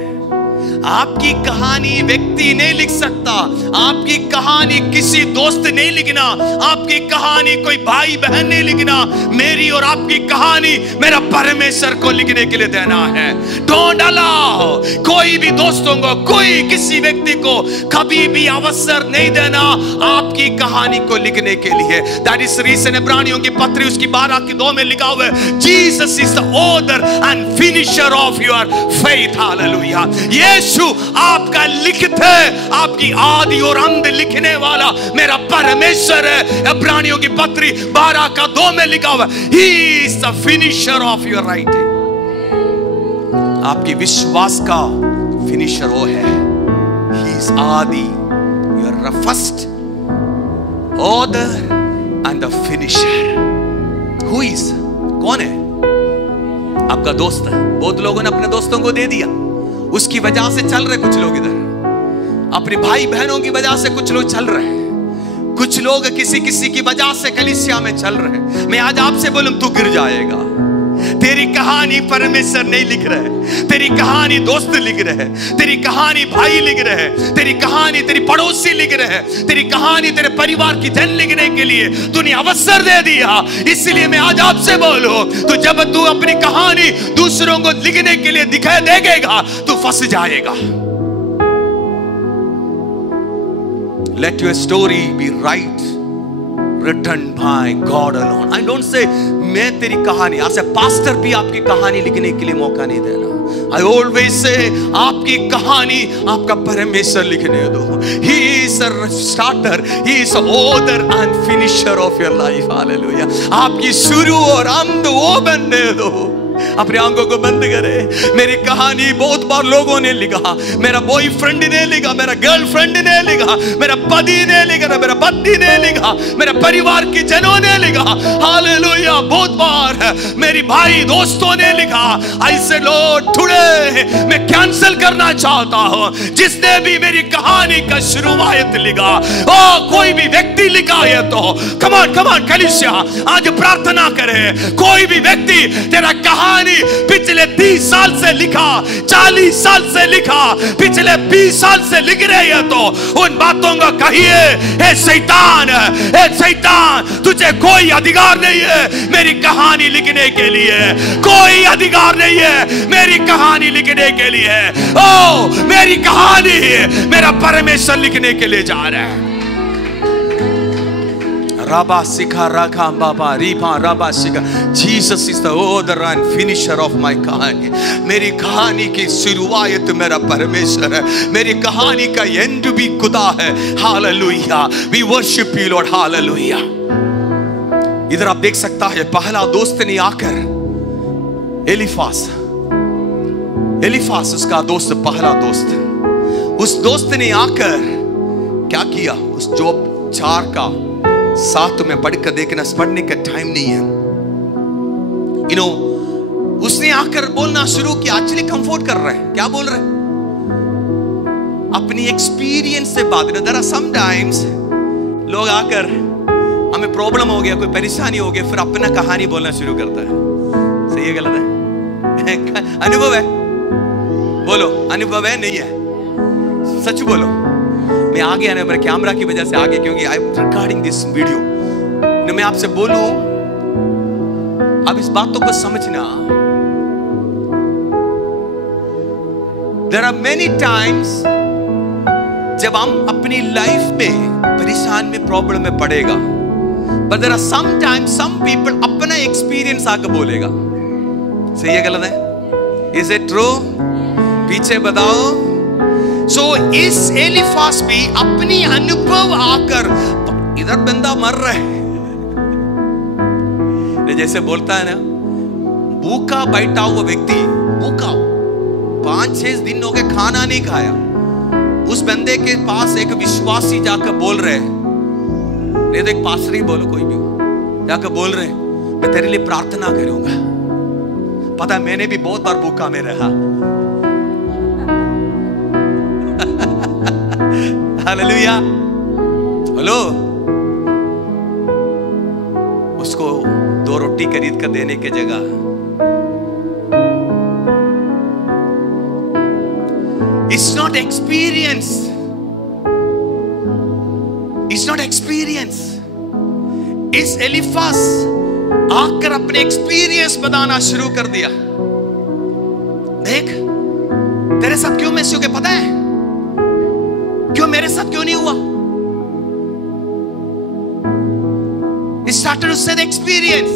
आपकी कहानी व्यक्ति नहीं लिख सकता, आपकी कहानी किसी दोस्त नहीं लिखना, आपकी कहानी कोई भाई बहन नहीं लिखना, मेरी और आपकी कहानी मेरा परमेश्वर को लिखने के लिए देना है। डोंट अलाउ कोई भी दोस्तों को, कोई किसी व्यक्ति को कभी भी अवसर नहीं देना आपकी कहानी को लिखने के लिए। दैट इज रीजन इब्रानियों की पत्री उसकी 12:2 में लिखा हुआ है, Jesus is the author and finisher of your faith. Hallelujah. यीशु आपका लिखते, आपकी आदि और अंत लिखने वाला मेरा परमेश्वर है। इब्रानियों की पत्री 12:2 में लिखा हुआ है, he is the finisher of your writing. आपकी विश्वास का फिनिशर वो है। He is आदि, you are the first, author and the finisher. Who is? कौन है? आपका दोस्त है। बहुत लोगों ने अपने दोस्तों को दे दिया, उसकी वजह से चल रहे कुछ लोग इधर। अपने भाई बहनों की वजह से कुछ लोग चल रहे हैं। कुछ लोग किसी किसी की वजह से कलीसिया में चल रहे हैं। मैं आज आपसे बोलूं, तू गिर जाएगा। तेरी कहानी परमेश्वर नहीं लिख रहे, तेरी कहानी दोस्त लिख रहे हैं, तेरी कहानी भाई लिख रहे हैं, तेरी कहानी तेरी पड़ोसी लिख रहे हैं, तेरी कहानी तेरे परिवार की जन लिखने के लिए तूने अवसर दे दिया। इसलिए मैं आज आपसे बोलूं, तो जब तू अपनी कहानी दूसरों को लिखने के लिए दिखाई देगा, तू फंस जाएगा। Let your story be written by God alone. I don't say मैं तेरी कहानी, आज से पास्टर भी आपकी कहानी लिखने के लिए मौका नहीं देना। I always say आपकी कहानी आपका परमेश्वर लिखने दो। He is a starter, He is the author and finisher of your life. Hallelujah. आपकी शुरू और अंत वो बनने दो। अपने आंखों को बंद करे। मेरी कहानी बहुत बार लोगों ने लिखा, मेरा बॉयफ्रेंड ने लिखा, मेरा गर्लफ्रेंड ने लिखा, मेरा पति ने लिखा, मेरा पत्नी ने लिखा, मेरा परिवार के जनों ने लिखा। हालेलुया। बहुत बार मेरी भाई दोस्तों ने लिखा। ऐसे लोग टुडे मैं कैंसिल करना चाहता हूं। जिसने भी मेरी कहानी का शुरुआत लिखा, ओ कोई भी व्यक्ति लिखा है तो कम ऑन कलीसिया आज प्रार्थना करे। कोई भी व्यक्ति तेरा कहानी पिछले 30 साल से लिखा, 40 साल से लिखा, पिछले 20 साल से लिख रहे हैं, तो उन बातों को कहिए, ए शैतान, तुझे कोई अधिकार नहीं है मेरी कहानी लिखने के लिए। कोई अधिकार नहीं है मेरी कहानी लिखने के लिए। ओ मेरी कहानी मेरा परमेश्वर लिखने के लिए जा रहा है। Rabba Sikha Rakha Baba Ripa Rabba Sikha. Jesus is the author and finisher of my कहानी। मेरी कहानी की शुरुआत मेरा परमेश्वर है, मेरी कहानी का एंड भी खुदा है। Hallelujah. We worship you Lord. Hallelujah. इधर आप देख सकता है, पहला दोस्त ने आकर एलिफास उसका दोस्त, पहला दोस्त, उस दोस्त ने आकर क्या किया? उस जोब 4 का 7 में पढ़कर देखना, पढ़ने का टाइम नहीं है। उसने आकर बोलना शुरू किया। एक्चुअली कंफर्ट कर रहे हैं। क्या बोल रहे हैं? अपनी एक्सपीरियंस से बात। देयर आर सम टाइम्स लोग आकर हमें प्रॉब्लम हो गया, कोई परेशानी हो गया, फिर अपना कहानी बोलना शुरू करता है। सही है गलत है? अनुभव है? बोलो अनुभव है नहीं है? सच बोलो। मैं आगे आने पर कैमरा की वजह से आगे, क्योंकि I am recording this video. मैं आपसे बोलूं, अब इस बातों को समझना। There are many times जब हम अपनी लाइफ में परेशान में, प्रॉब्लम में पड़ेगा, but there are sometimes some people अपना एक्सपीरियंस आकर बोलेगा। सही है गलत है? Is it true? पीछे बताओ। So इस एलिफास भी अपनी अनुभव आकर, इधर बंदा मर रहा है, जैसे बोलता है ना, भूखा बैठा हुआ व्यक्ति, भूखा 5-6 दिन हो गए खाना नहीं खाया, उस बंदे के पास एक विश्वासी जाकर बोल रहे हैं, नहीं तो एक पासरी बोलो कोई भी जाकर बोल रहे हैं, मैं तेरे लिए प्रार्थना करूंगा। पता है मैंने भी बहुत बार भूखा में रहा। हालेलुया। हेलो। उसको 2 रोटी खरीद कर देने की जगह It's not experience. It's not experience. इस एलिफास आकर अपने एक्सपीरियंस बताना शुरू कर दिया। देख तेरे साथ क्यों मिस हो गया, पता है क्यों मेरे साथ क्यों नहीं हुआ? He started to say the experience.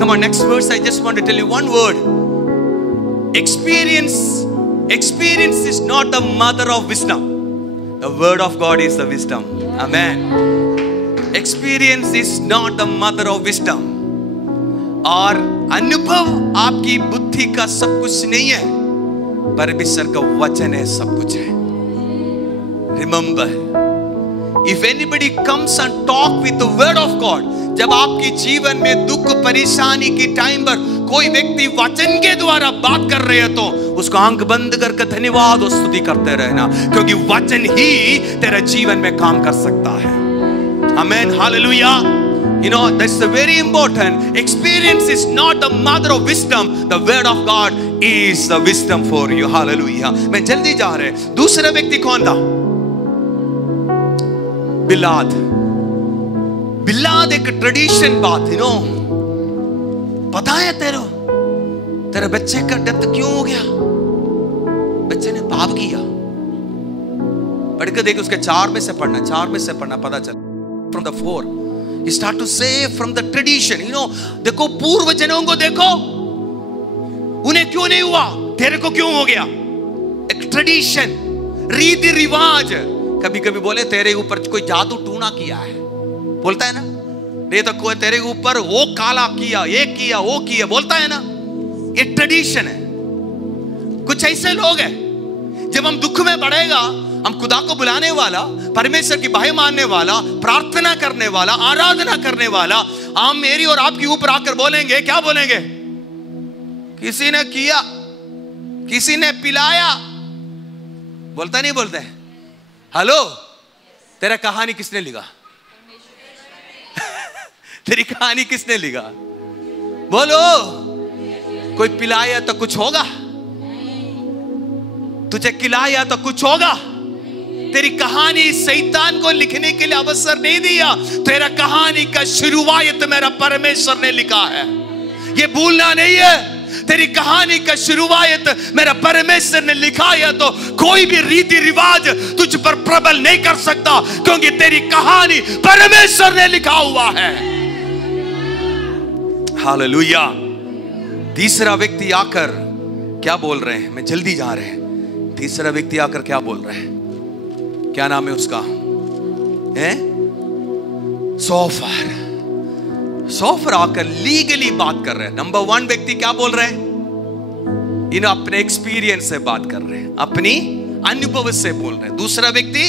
Come on, next verse. I just want to tell you one word. Experience is not the mother of wisdom. The word of God is the wisdom. Amen. Experience is not the mother of wisdom. और अनुभव आपकी बुद्धि का सब कुछ नहीं है। परमेश्वर का वचन है, सब कुछ है। Remember, if anybody comes and talk with the word of God, जब आपके जीवन में दुख परेशानी की टाइम पर कोई व्यक्ति वचन के द्वारा बात कर रहे हैं तो उसको आंख बंद करके धन्यवाद और स्तुति करते रहना, क्योंकि वचन ही तेरे जीवन में काम कर सकता है। आमेन, hallelujah. You know, that's a very important. Experience is not the mother of wisdom. The word of God is the wisdom for you. Hallelujah. मैं जल्दी जा रहे। दूसरा व्यक्ति कौन था? बिलाद। बिलाद एक ट्रेडिशन बात, you know, पता है तेरे बच्चे का डेथ क्यों हो गया? बच्चे ने पाप किया। पढ़ के देख, उसके 4 में से पढ़ना पता चल। From the 4, you start to say from the tradition, you know, देखो पूर्व जनों को देखो, उन्हें क्यों नहीं हुआ, तेरे को क्यों हो गया? एक ट्रेडिशन, रीति रिवाज। कभी कभी बोले तेरे ऊपर कोई जादू टूना किया है, बोलता है ना, नहीं तो कोई तेरे ऊपर वो काला किया, ये किया, वो किया, बोलता है ना। ये ट्रेडिशन है। कुछ ऐसे लोग हैं, जब हम दुख में पड़ेगा, हम खुदा को बुलाने वाला, परमेश्वर की बाहें मानने वाला, प्रार्थना करने वाला, आराधना करने वाला, हम मेरी और आपके ऊपर आकर बोलेंगे, क्या बोलेंगे? किसी ने किया, किसी ने पिलाया, बोलता नहीं बोलते? हेलो, तेरा कहानी किसने लिखा? तेरी कहानी किसने लिखा? बोलो। कोई पिलाया तो कुछ होगा, तुझे खिलाया तो कुछ होगा। तेरी कहानी शैतान को लिखने के लिए अवसर नहीं दिया। तेरा कहानी का शुरुआत मेरा परमेश्वर ने लिखा है, ये भूलना नहीं है। तेरी कहानी का शुरुआत मेरा परमेश्वर ने लिखा है, तो कोई भी रीति रिवाज तुझ पर प्रबल नहीं कर सकता, क्योंकि तेरी कहानी परमेश्वर ने लिखा हुआ है। हालेलुया। तीसरा व्यक्ति आकर क्या बोल रहे हैं? मैं जल्दी जा रहे हैं। तीसरा व्यक्ति आकर क्या बोल रहे हैं? क्या नाम है उसका? सोफर आकर लीगली बात कर रहे हैं। नंबर 1 व्यक्ति क्या बोल रहे हैं? इन्हें अपने एक्सपीरियंस से बात कर रहे हैं, अपनी अनुभव से बोल रहे हैं। दूसरा व्यक्ति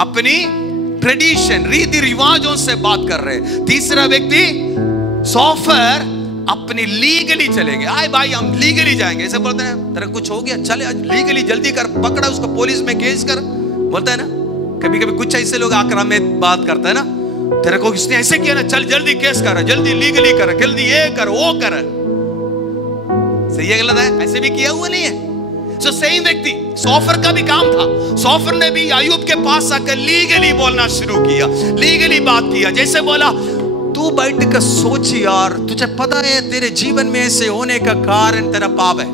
अपनी ट्रेडिशन, रीति रिवाजों से बात कर रहे हैं। तीसरा व्यक्ति सोफर अपनी लीगली चलेंगे। आए भाई, हम लीगली जाएंगे, ऐसे बोलते हैं। तेरा कुछ हो गया, चले आज लीगली, जल्दी कर, पकड़ा उसको, पुलिस में केस कर, बोलता है ना। कभी कभी कुछ ऐसे लोग आकर हमें बात करते हैं ना, तेरे को किसने ऐसे किया ना, चल जल्दी केस कर, जल्दी लीगली कर, जल्दी ये कर, वो कर। सही है गलत है? ऐसे भी किया हुआ नहीं है। सो सेम व्यक्ति, सोफर का भी काम था। सोफर ने भी अय्यूब के पास आकर लीगली बोलना शुरू किया, लीगली बात किया। जैसे बोला, तू बैठ कर सोच यार, तुझे पता है तेरे जीवन में ऐसे होने का कारण तेरा पाप है।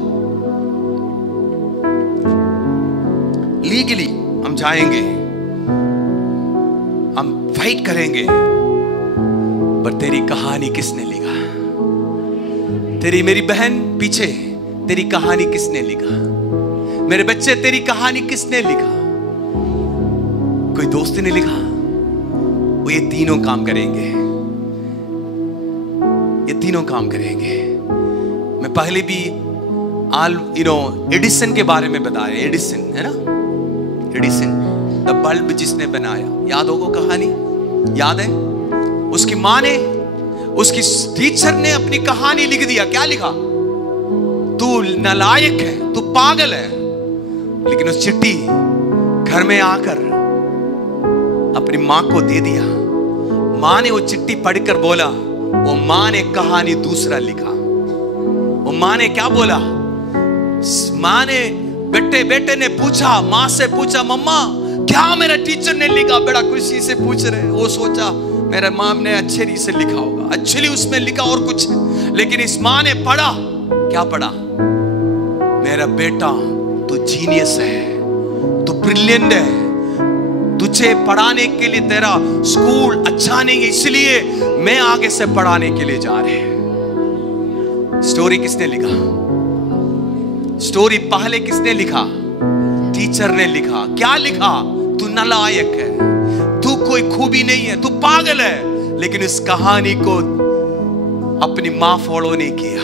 लीगली हम जाएंगे, हम फाइट करेंगे, पर तेरी कहानी किसने लिखा? तेरी मेरी बहन पीछे, तेरी कहानी किसने लिखा? मेरे बच्चे, तेरी कहानी किसने लिखा? कोई दोस्त ने लिखा? वो ये तीनों काम करेंगे, ये तीनों काम करेंगे। मैं पहले भी एडिसन के बारे में बताया। एडिसन है ना, एडिसन द बल्ब जिसने बनाया, याद होगा कहानी? याद है? उसकी माँ ने, उसकी टीचर ने अपनी कहानी लिख दिया। क्या लिखा? तू नालायक है, तू पागल है। लेकिन उस चिट्ठी घर में आकर अपनी माँ को दे दिया। माँ ने वो चिट्ठी पढ़कर बोला, वो माँ ने कहानी दूसरा लिखा। वो माँ ने क्या बोला? माँ ने बेटे ने पूछा, माँ से पूछा, मम्मा क्या मेरा टीचर ने लिखा? बड़ा खुशी से पूछ रहे। वो सोचा मेरा माँ ने अच्छे रीत से लिखा होगा, एक्चुअली उसमें लिखा और कुछ। लेकिन इस माँ ने पढ़ा, क्या पढ़ा? मेरा बेटा तू जीनियस है, तू ब्रिलियंट है, तुझे पढ़ाने के लिए तेरा स्कूल अच्छा नहीं है, इसलिए मैं आगे से पढ़ाने के लिए जा रहे हैं। स्टोरी किसने लिखा? स्टोरी पहले किसने लिखा? टीचर ने लिखा। क्या लिखा? तू नालायक है, तू कोई खूबी नहीं है, तू पागल है। लेकिन उस कहानी को अपनी माँ फॉलो नहीं किया,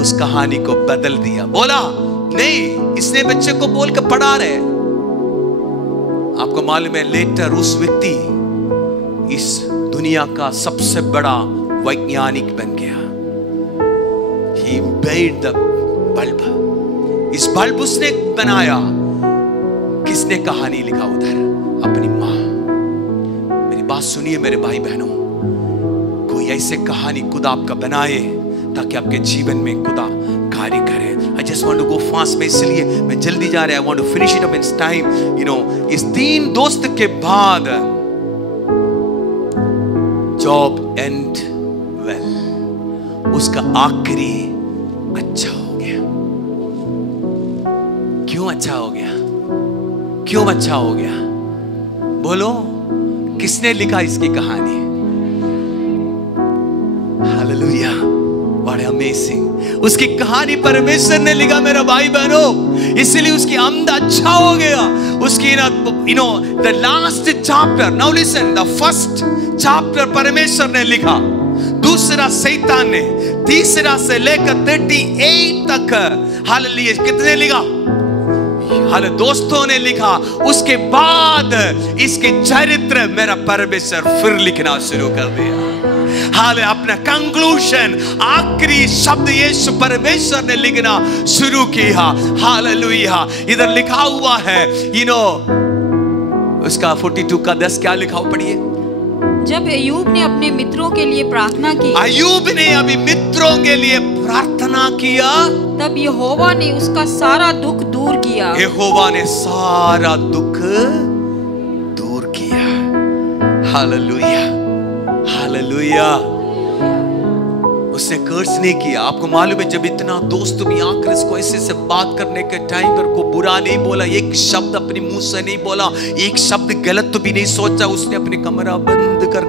उस कहानी को बदल दिया। बोला नहीं, इसने बच्चे को बोल के पढ़ा रहे। आपको मालूम है लेटर उस व्यक्ति इस दुनिया का सबसे बड़ा वैज्ञानिक बन गया। He made the bulb। इस बल्ब उसने बनाया। किसने कहानी लिखा उधर? अपनी माँ। मेरी बात सुनिए मेरे भाई बहनों, कोई ऐसे कहानी खुदा आपका बनाए ताकि आपके जीवन में खुदा कार्य करे। I just want to go fast में, इसलिए मैं जल्दी जा रहा। I want to finish it up in time। You know, इस 3 दोस्त के बाद जॉब एंड वेल, उसका आखिरी अच्छा हो गया। क्यों अच्छा हो गया? क्यों अच्छा हो गया? बोलो, किसने लिखा इसकी कहानी? Hallelujah, what amazing. उसकी कहानी परमेश्वर ने लिखा मेरा भाई बहनों, इसलिए उसकी आमद अच्छा हो गया। उसकी the last chapter, now listen, the first chapter परमेश्वर ने लिखा, दूसरा शैतान ने, तीसरा से लेकर 38 तक हालेलुया कितने लिखा? हाले दोस्तों ने लिखा। उसके बाद इसके चरित्र मेरा परमेश्वर फिर लिखना शुरू कर दिया। हाले अपना कंक्लूजन, आखिरी शब्द यीशु परमेश्वर ने लिखना शुरू किया। हालेलुया। इधर लिखा हुआ है उसका 42 का 10 क्या लिखा हो? पढ़िए। जब अय्यूब ने अपने मित्रों के लिए प्रार्थना की, अय्यूब ने अभी मित्रों के लिए प्रार्थना किया, तब यहोवा ने उसका सारा दुख दूर किया। यहोवा ने सारा दुख दूर किया। Hallelujah, hallelujah. उसने कर्ज नहीं किया। आपको मालूम है जब इतना दोस्त भी आकर इसको ऐसे से बात करने के टाइम पर को बुरा नहीं बोला, एक शब्द अपने मुंह से नहीं बोला, एक शब्द गलत तो भी नहीं सोचा। उसने अपने कमरा बंद कर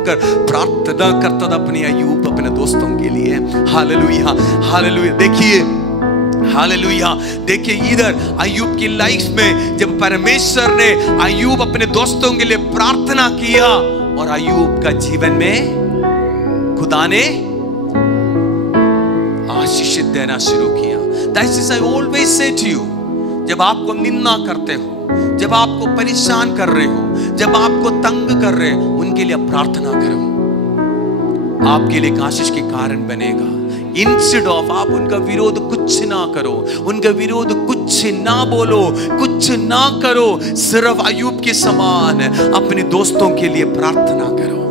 प्रार्थना करता था अपने अय्यूब, अपने दोस्तों के लिए। Hallelujah, hallelujah. देखिए, हालेलुया। देखिए इधर अय्यूब की लाइफ में जब परमेश्वर ने अय्यूब अपने दोस्तों के लिए प्रार्थना किया और अय्यूब का जीवन में खुदा ने आशीष देना शुरू किया। That is I always say to you, जब आपको निंदा करते हो, जब आपको परेशान कर रहे हो, जब आपको तंग कर रहे हो, उनके लिए प्रार्थना करो। आपके लिए आशीष के कारण बनेगा। इंस्टेड ऑफ आप उनका विरोध कुछ ना करो, उनका विरोध कुछ ना बोलो, कुछ ना करो, सिर्फ अय्यूब के समान अपने दोस्तों के लिए प्रार्थना करो,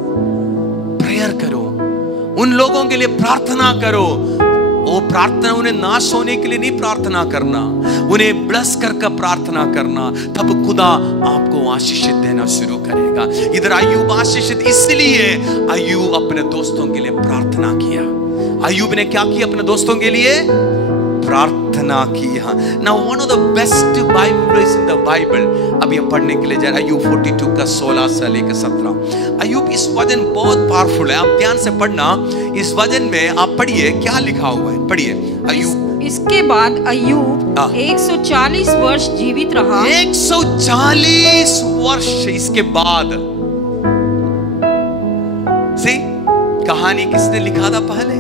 प्रेयर करो, उन लोगों के लिए प्रार्थना करो। वो प्रार्थना उन्हें नाश होने के लिए नहीं प्रार्थना करना, उन्हें ब्लेस करके प्रार्थना करना, तब खुदा आपको आशीष देना शुरू करेगा। इधर अय्यूब आशीषित इसलिए अय्यूब अपने दोस्तों के लिए प्रार्थना किया। अय्यूब ने क्या किया? अपने दोस्तों के लिए प्रार्थना किया। Now one of the best Bibles in the Bible, अभी हम पढ़ने के लिए जा रहे हैं अय्यूब 42 का 16 से लेकर 17। अय्यूब इस वचन बहुत पावरफुल है, आप ध्यान से पढ़ना। इस वचन में आप पढ़िए क्या लिखा हुआ है, पढ़िए। अय्यूब, इसके बाद अय्यूब 140 वर्ष जीवित रहा। 140 वर्ष इसके बाद। सी कहानी किसने लिखा था? पहले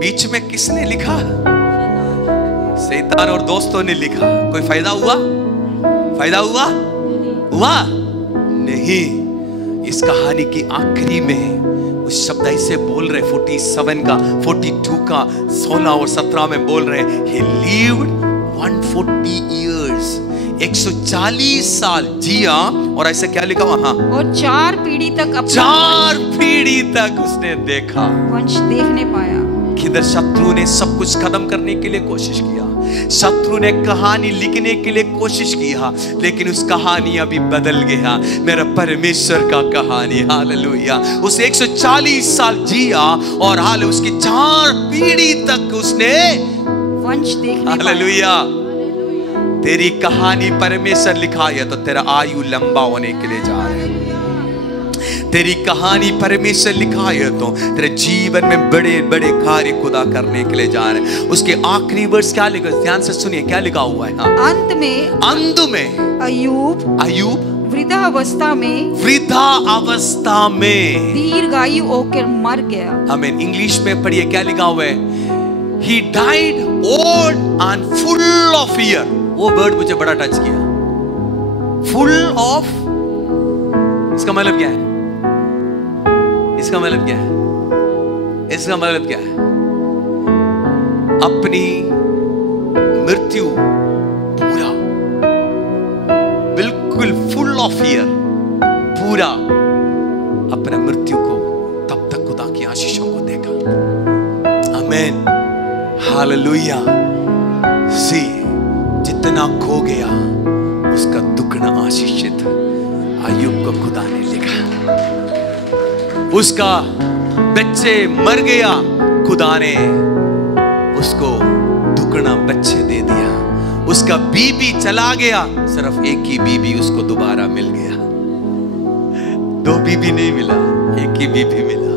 बीच में किसने लिखा? शैतान और दोस्तों ने लिखा। कोई फायदा हुआ? फायदा हुआ? हुआ नहीं। इस कहानी की आखिरी में उस शब्द ऐसे बोल रहे 47 का 42 का 16 और 17 में बोल रहे he lived 140 years, 140 साल जिया। और ऐसे क्या लिखा वहां? और 4 पीढ़ी तक 4 पीढ़ी तक उसने देखा, वंश देखने पाया। किधर शत्रु ने सब कुछ खत्म करने के लिए कोशिश किया, शत्रु ने कहानी लिखने के लिए कोशिश किया, लेकिन उस कहानी अभी बदल गया। मेरा परमेश्वर का कहानी। हालेलुया। उस 140 साल जिया और हाल उसकी 4 पीढ़ी तक उसने वंश देखने पाया। हालेलुया। तेरी कहानी परमेश्वर लिखा है तो तेरा आयु लंबा होने के लिए जा रहा है। तेरी कहानी परमेश्वर लिखा है तो तेरे जीवन में बड़े बड़े कार्य खुदा करने के लिए जा रहे हैं। उसके आखिरी वर्ष क्या लिखा? ध्यान से सुनिए क्या लिखा हुआ है। हाँ। अंत में अय्यूब वृद्धावस्था में दीर्घायु होकर मर गया। हमें इंग्लिश में पढ़िए क्या लिखा हुआ है? He died old and full of fear. वो वर्ड मुझे बड़ा टच किया. Full of, इसका मतलब क्या है? इसका मतलब क्या है? इसका मतलब क्या है? अपनी मृत्यु पूरा, बिल्कुल फुल ऑफ फियर, पूरा अपने मृत्यु को तब तक खुदा की आशीषों को देखा. आमीन, हालेलुया. सी, जितना खो गया उसका दुगना आशीषित अय्यूब को खुदा ने लिखा. उसका बच्चे मर गया, खुदा ने उसको दुगना बच्चे दे दिया. उसका बीबी चला गया, सिर्फ एक ही बीबी उसको दोबारा मिल गया. 2 बीबी नहीं मिला, एक ही बीबी मिला.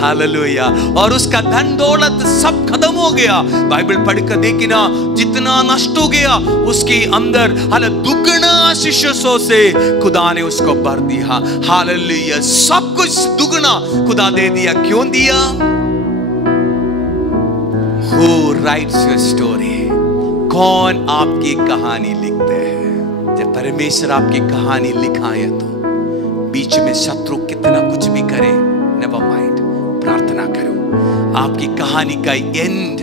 हालेलुया. और उसका धन दौलत सब खत्म हो गया. बाइबल पढ़कर देखना, जितना नष्ट हो गया उसके अंदर दुगना आशीषों से खुदा ने उसको भर दिया. हालेलुया. सब कुछ दुगना खुदा दे दिया. क्यों दिया? Who writes your story? कौन आपकी कहानी लिखते हैं? जब परमेश्वर आपकी कहानी लिखाए तो बीच में शत्रु कितना कुछ भी करे, नेवर माइंड, प्रार्थना करो. आपकी कहानी का एंड